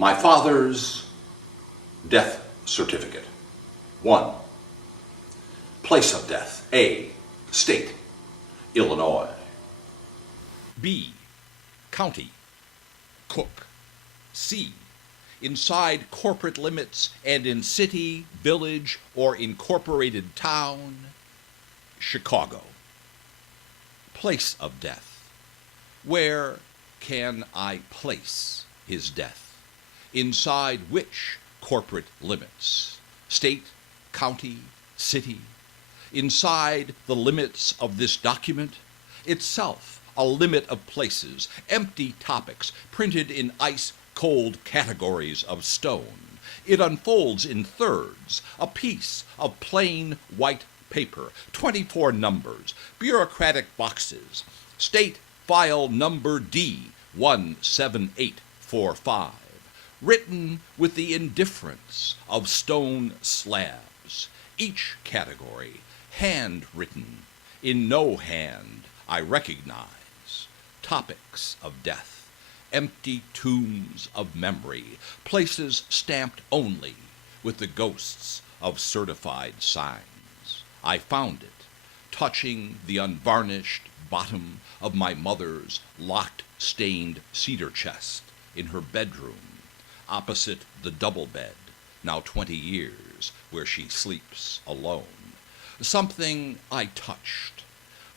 My father's death certificate. 1. Place of death. A. State. Illinois. B. County. Cook. C. Inside corporate limits and in city, village, or incorporated town. Chicago. Place of death. Where can I place his death? Inside which corporate limits? State, county, city? Inside the limits of this document? Itself a limit of places, empty topics, printed in ice-cold categories of stone. It unfolds in thirds, a piece of plain white paper, 24 numbers, bureaucratic boxes, state file number D 17845, written with the indifference of stone slabs, each category handwritten, in no hand I recognize, topics of death, empty tombs of memory, places stamped only with the ghosts of certified signs. I found it, touching the unvarnished bottom of my mother's locked, stained cedar chest in her bedroom, opposite the double bed, now 20 years, where she sleeps alone. Something I touched,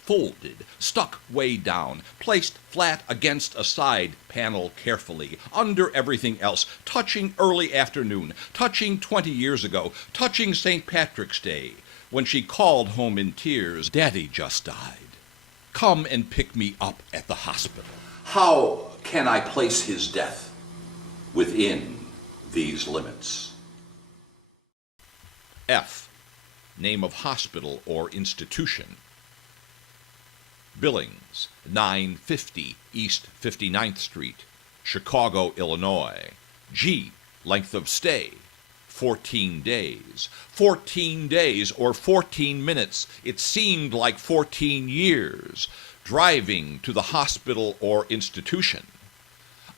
folded, stuck way down, placed flat against a side panel carefully, under everything else, touching early afternoon, touching 20 years ago, touching St. Patrick's Day, when she called home in tears, "Daddy just died. Come and pick me up at the hospital." How can I place his death within these limits? F. Name of hospital or institution. Billings, 950 East 59th Street, Chicago, Illinois. G. Length of stay, 14 days. 14 days or 14 minutes. It seemed like 14 years. Driving to the hospital or institution.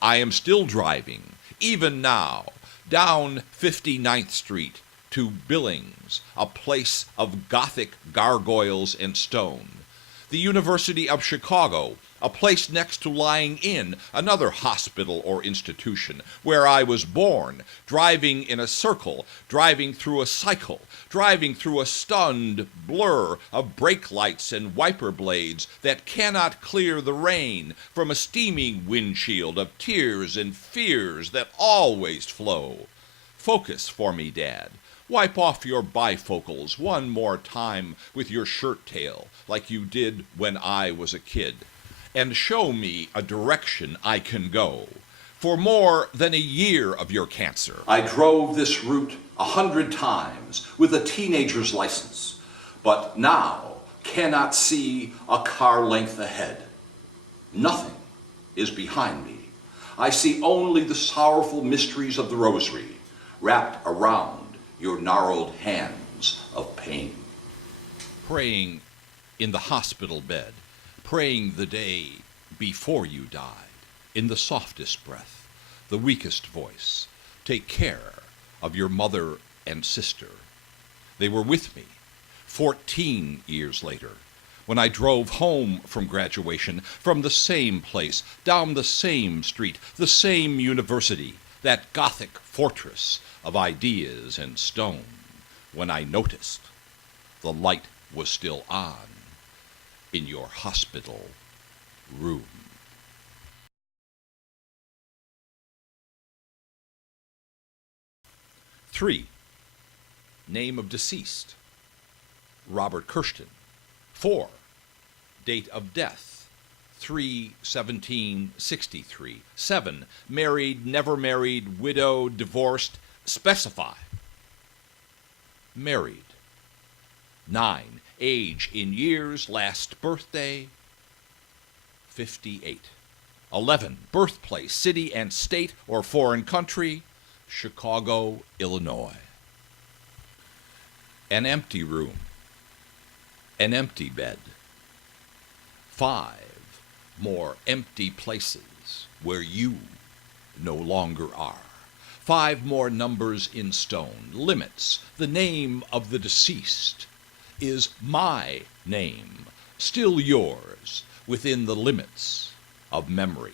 I am still driving, even now, down 59th Street to Billings, a place of Gothic gargoyles and stone. The University of Chicago, a place next to Lying Inn, another hospital or institution, where I was born, driving in a circle, driving through a cycle, driving through a stunned blur of brake lights and wiper blades that cannot clear the rain from a steaming windshield of tears and fears that always flow. Focus for me, Dad. Wipe off your bifocals one more time with your shirt tail, like you did when I was a kid, and show me a direction I can go. For more than a year of your cancer, I drove this route 100 times with a teenager's license, but now cannot see a car length ahead. Nothing is behind me. I see only the sorrowful mysteries of the rosary wrapped around your gnarled hands of pain. praying in the hospital bed, praying the day before you died, in the softest breath, the weakest voice. Take care of your mother and sister. They were with me 14 years later, when I drove home from graduation, from the same place, down the same street, the same university, that Gothic fortress of ideas and stone, when I noticed the light was still on in your hospital room. Three, name of deceased, Robert Kirschten. 4, date of death, 3/17/63. 7, married, never married, widowed, divorced, specify. Married. 9, age in years, last birthday, 58. 11, birthplace, city and state or foreign country, Chicago, Illinois. An empty room. An empty bed. 5 more empty places where you no longer are. 5 more numbers in stone, limits, the name of the deceased, is my name, still yours, within the limits of memory.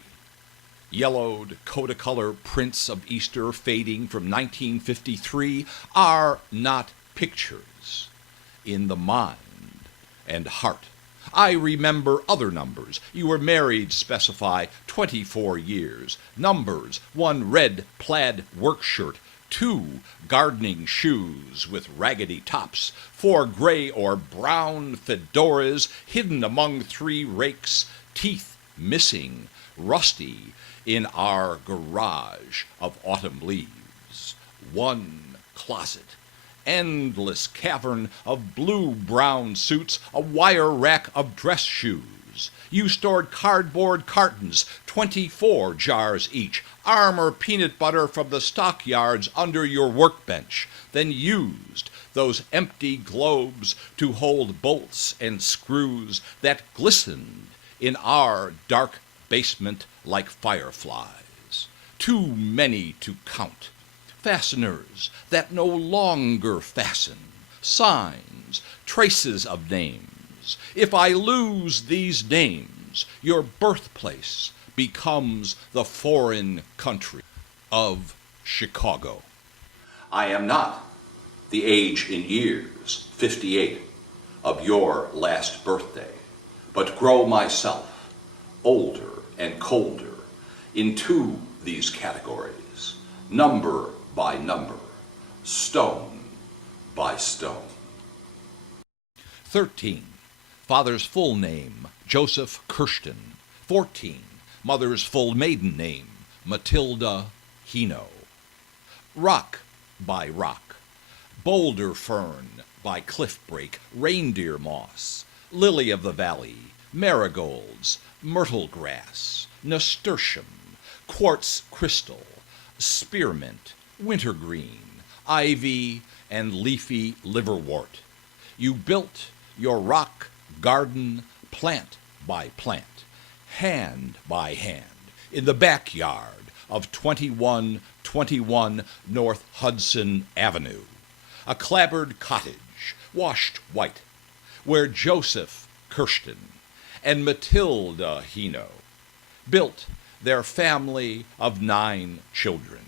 Yellowed Kodacolor prints of Easter fading from 1953 are not pictures in the mind and heart. I remember other numbers. You were married, specify 24 years. Numbers: 1 red plaid work shirt, 2 gardening shoes with raggedy tops, 4 gray or brown fedoras hidden among 3 rakes, teeth missing, rusty in our garage of autumn leaves. 1 closet, endless cavern of blue-brown suits, a wire rack of dress shoes. You stored cardboard cartons, 24 jars each, Armour peanut butter from the stockyards under your workbench, then used those empty globes to hold bolts and screws that glistened in our dark basement like fireflies. Too many to count. Fasteners that no longer fasten. Signs, traces of names. If I lose these names, your birthplace becomes the foreign country of Chicago. I am not the age in years, 58, of your last birthday, but grow myself, older and colder, into these categories, number by number, stone by stone. 13. Father's full name, Joseph Kirschten. 14. Mother's full maiden name, Matilda Hino. Rock by rock, boulder fern by cliff break, reindeer moss, lily of the valley, marigolds, myrtle grass, nasturtium, quartz crystal, spearmint, wintergreen, ivy, and leafy liverwort. You built your rock garden plant by plant, hand by hand, in the backyard of 2121 North Hudson Avenue, a clapboard cottage washed white, where Joseph Kirschten and Matilda Hino built their family of 9 children.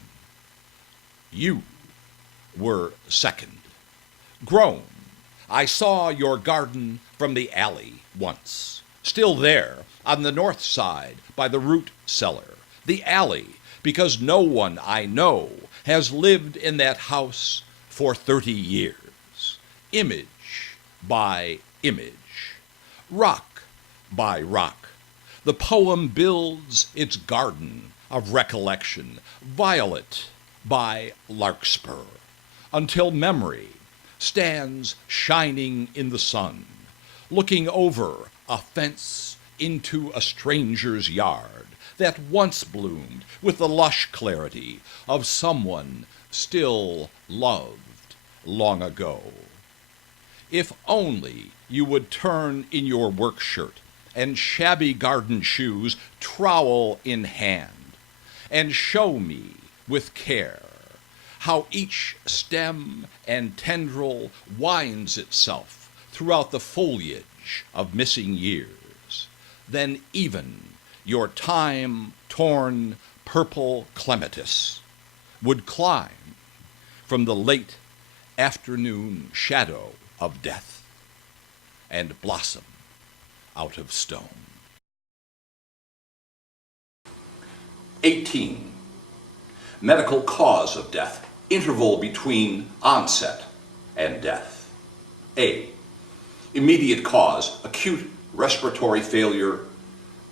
You were second. Grown, I saw your garden from the alley once, still there on the north side by the root cellar. The alley, because no one I know has lived in that house for 30 years. Image by image, rock by rock, the poem builds its garden of recollection, violet by larkspur, until memory stands shining in the sun, looking over a fence into a stranger's yard that once bloomed with the lush clarity of someone still loved long ago. If only you would turn in your work shirt and shabby garden shoes, trowel in hand, and show me with care how each stem and tendril winds itself throughout the foliage of missing years, then even your time-torn purple clematis would climb from the late afternoon shadow of death and blossom out of stone. 18. Medical cause of death, interval between onset and death. A. Immediate cause, acute respiratory failure,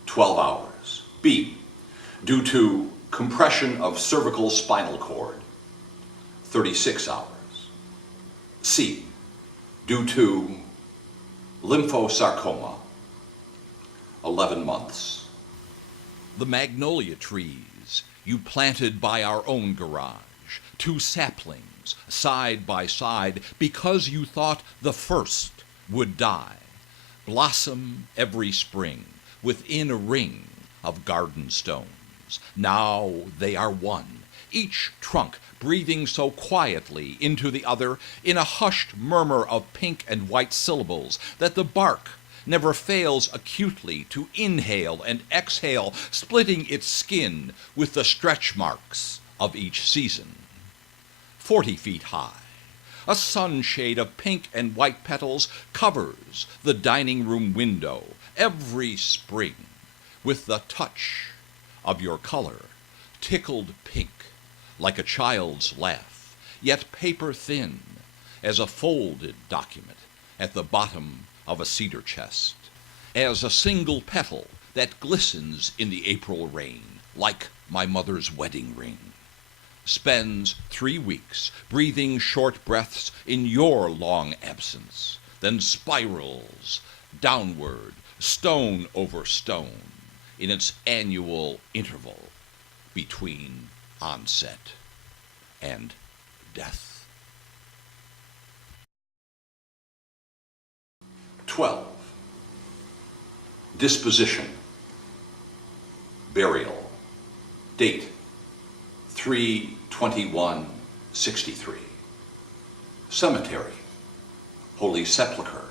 12 hours. B. Due to compression of cervical spinal cord, 36 hours. C. Due to lymphosarcoma, 11 months. The magnolia trees you planted by our own garage, 2 saplings side by side because you thought the first would die, blossom every spring within a ring of garden stones. Now they are one, each trunk breathing so quietly into the other in a hushed murmur of pink and white syllables that the bark never fails acutely to inhale and exhale, splitting its skin with the stretch marks of each season. 40 feet high, a sunshade of pink and white petals covers the dining room window every spring with the touch of your color, tickled pink like a child's laugh, yet paper thin as a folded document at the bottom of a cedar chest, as a single petal that glistens in the April rain like my mother's wedding ring, spends 3 weeks breathing short breaths in your long absence, then spirals downward, stone over stone, in its annual interval between onset and death. 12. Disposition. Burial. Date 3/21/63. Cemetery. Holy Sepulchre.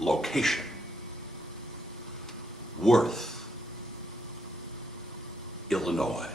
Location. Worth, Illinois.